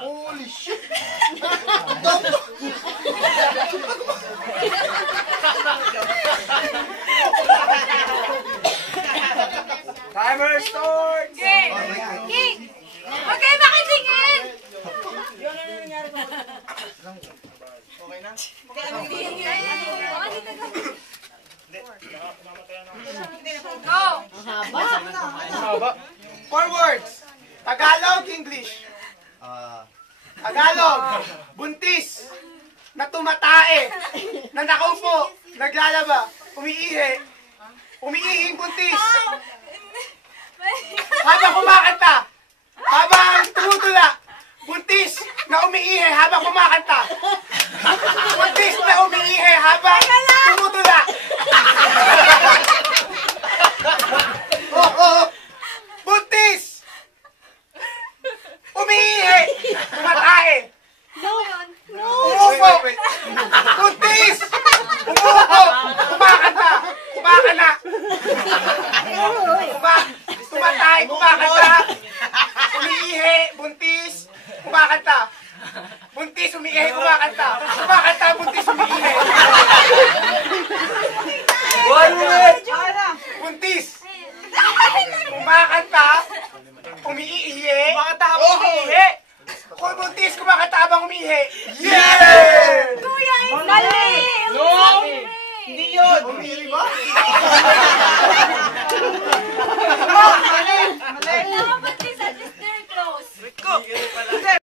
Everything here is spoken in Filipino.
Holy shit! Timer start! Game! King! Huwag kayo makitingin! Okay na? Go! Haba. 4 words. Tagalog, English. Tagalog, buntis, na tumatae, na nakaupo, naglalaba, umiihi, umiihing buntis. Habang kumakanta, habang tumutula, buntis na umiihi habang kumakanta. Buntis na umiihi habang tumutula. Buntis! Umiihi! Tumatae! Umupo! Buntis! Umupo! Kumakanta! Kumakanta! Tumatae! Kumakanta! Umiihi! Buntis! Kumakanta! Buntis! Umiihi! Kumakanta! Kumakanta! Buntis! Umiihi! Buntis! Kumakanta! Umiihi! Kumakanta habang umiihi! Kung buntis, kumakanta habang umiihi! Yeah! Kuya, mali! No! Hindi yun! Umiihi ba?